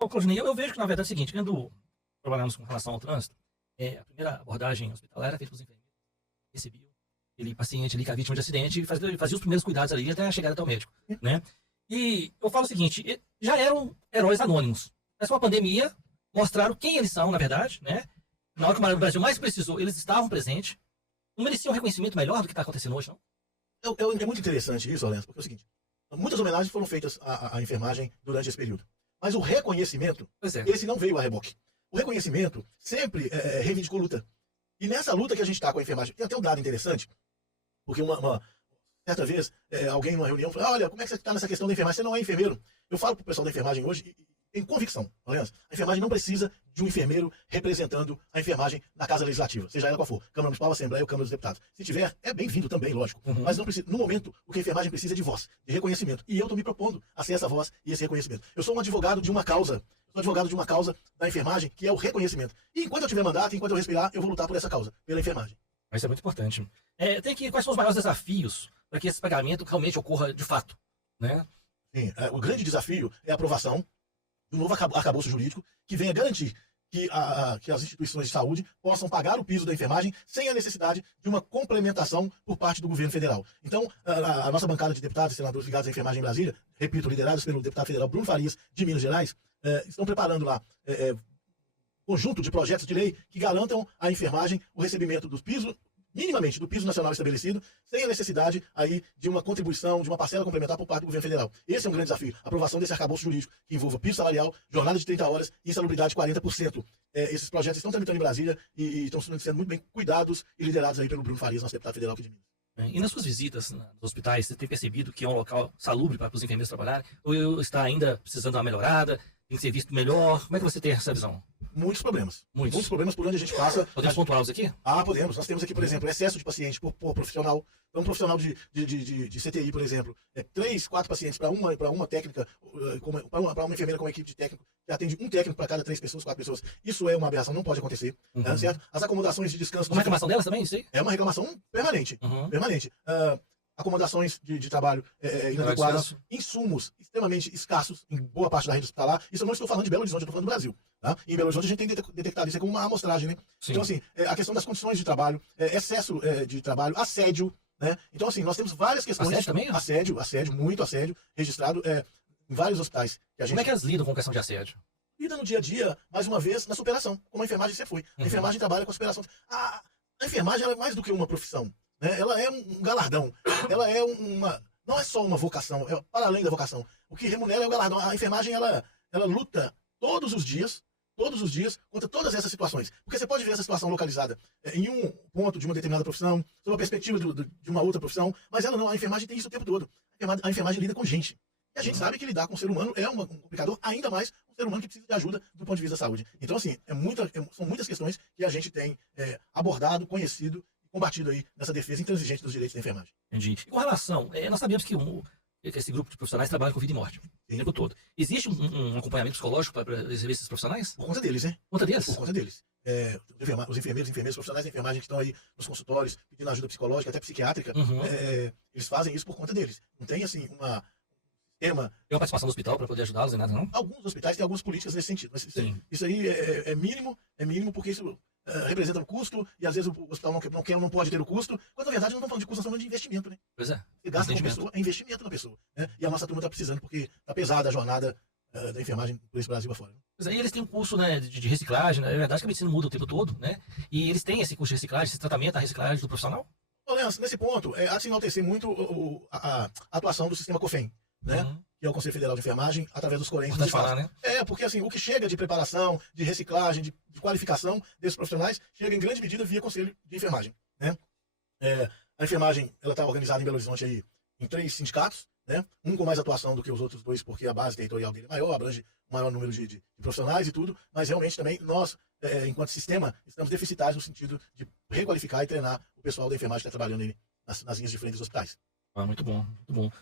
Bom, Claudinei, eu vejo que, na verdade, é o seguinte, quando trabalhamos com relação ao trânsito, a primeira abordagem hospitalar era feita pelos enfermeiros, recebiam aquele paciente ali que é vítima de acidente e fazia os primeiros cuidados ali até a chegada até o médico, né? E eu falo o seguinte, já eram heróis anônimos. Mas com a pandemia, mostraram quem eles são, na verdade, né? Na hora que o Brasil mais precisou, eles estavam presentes. Não mereciam um reconhecimento melhor do que está acontecendo hoje, não? É muito interessante isso, Alex, porque é o seguinte, muitas homenagens foram feitas à enfermagem durante esse período. Mas o reconhecimento, esse não veio a reboque. O reconhecimento sempre reivindicou luta. E nessa luta que a gente está com a enfermagem, tem até um dado interessante, porque uma certa vez, alguém numa reunião falou, olha, como é que você está nessa questão da enfermagem? Você não é enfermeiro. Eu falo para o pessoal da enfermagem hoje, tem convicção, Alex, a enfermagem não precisa de um enfermeiro representando a enfermagem na Casa Legislativa, seja ela qual for, Câmara Municipal, Assembleia ou Câmara dos Deputados. Se tiver, é bem-vindo também, lógico. Mas não precisa, no momento, o que a enfermagem precisa é de voz, de reconhecimento. E eu estou me propondo a ser essa voz e esse reconhecimento. Eu sou um advogado de uma causa, da enfermagem, que é o reconhecimento. E enquanto eu tiver mandato, enquanto eu respirar, eu vou lutar por essa causa, pela enfermagem. Isso é muito importante. Quais são os maiores desafios para que esse pagamento realmente ocorra de fato, né? Sim, o grande desafio é a aprovação do novo arcabouço jurídico que venha garantir que as instituições de saúde possam pagar o piso da enfermagem sem a necessidade de uma complementação por parte do governo federal. Então, a nossa bancada de deputados e senadores ligados à enfermagem em Brasília, repito, liderados pelo deputado federal Bruno Farias, de Minas Gerais, estão preparando lá conjunto de projetos de lei que garantam à enfermagem o recebimento do piso, minimamente do piso nacional estabelecido, sem a necessidade aí de uma contribuição, de uma parcela complementar por parte do governo federal. Esse é um grande desafio. A aprovação desse arcabouço jurídico, que envolva piso salarial, jornada de 30 horas e insalubridade de 40%. Esses projetos estão tramitando em Brasília e estão sendo muito bem cuidados e liderados aí pelo Bruno Farias, nosso deputado federal aqui de Minas. E nas suas visitas nos hospitais, você tem percebido que é um local salubre para os enfermeiros trabalharem? Ou está ainda precisando de uma melhorada? Tem que ser visto melhor? Como é que você tem essa visão? Muitos problemas. Muitos problemas por onde a gente passa. Podemos pontuá-los aqui? Podemos. Nós temos aqui, por exemplo, excesso de paciente por profissional. Então, um profissional de CTI, por exemplo, 3, 4 pacientes para uma técnica, para uma enfermeira com uma equipe de técnico, que atende um técnico para cada 3 pessoas, 4 pessoas. Isso é uma aberração, não pode acontecer. Certo? As acomodações de descanso... Uma reclamação delas também, isso aí? É uma reclamação permanente. Permanente. Acomodações de trabalho inadequadas, insumos extremamente escassos em boa parte da rede hospitalar. Isso eu não estou falando de Belo Horizonte, eu estou falando do Brasil. Tá? Em Belo Horizonte a gente tem detectado isso como uma amostragem, né? Sim. Então, assim, a questão das condições de trabalho, excesso de trabalho, assédio, né? Então, assim, nós temos várias questões... Assédio também? Assédio, muito assédio, registrado em vários hospitais. Como é que elas lidam com a questão de assédio? Lida no dia a dia, mais uma vez, na superação, como a enfermagem sempre foi. A enfermagem trabalha com a superação. A enfermagem ela é mais do que uma profissão. Né? Ela é um galardão, ela é não é só uma vocação, é para além da vocação. O que remunera é o galardão. A enfermagem ela luta todos os dias contra todas essas situações. Porque você pode ver essa situação localizada em um ponto de uma determinada profissão, sob a perspectiva de uma outra profissão, mas a enfermagem tem isso o tempo todo. A enfermagem lida com gente. E a gente sabe que lidar com o ser humano é um complicador, ainda mais um ser humano que precisa de ajuda do ponto de vista da saúde. Então, assim, são muitas questões que a gente tem abordado, conhecido, combatido aí nessa defesa intransigente dos direitos da enfermagem. Entendi. E com relação, nós sabemos que esse grupo de profissionais trabalha com vida e morte o tempo todo. Existe um acompanhamento psicológico para receber esses profissionais? Por conta deles, né? Por conta deles? Por conta deles. Os enfermeiros, profissionais da enfermagem que estão aí nos consultórios, pedindo ajuda psicológica, até psiquiátrica, eles fazem isso por conta deles. Não tem, assim, Tem uma participação do hospital para poder ajudá-los em nada, não? Alguns hospitais têm algumas políticas nesse sentido, mas isso aí é mínimo porque isso representa um custo e às vezes o hospital não pode ter o custo, quando na verdade não estamos falando de custo, nós estamos falando de investimento, né? Pois é. Você gasta com a pessoa, é investimento na pessoa. Né? E a nossa turma está precisando porque está pesada a jornada da enfermagem por esse Brasil afora. Pois é, e eles têm um curso, né, de reciclagem, né? É verdade que a medicina muda o tempo todo, né? E eles têm esse curso de reciclagem, esse tratamento da reciclagem do profissional? Leandro, nesse ponto, há de se enaltecer muito a atuação do sistema COFEM, né? Que é o Conselho Federal de Enfermagem, através dos CORENs. Pode falar, né? Porque assim, o que chega de preparação, de reciclagem, de qualificação desses profissionais, chega em grande medida via Conselho de Enfermagem, né? A enfermagem, ela está organizada em Belo Horizonte aí em 3 sindicatos, né? Um com mais atuação do que os outros 2, porque a base territorial dele é maior, abrange um maior número de profissionais e tudo, mas realmente também nós, enquanto sistema, estamos deficitários no sentido de requalificar e treinar o pessoal da enfermagem que está trabalhando aí nas linhas de frente dos hospitais. Muito bom, muito bom.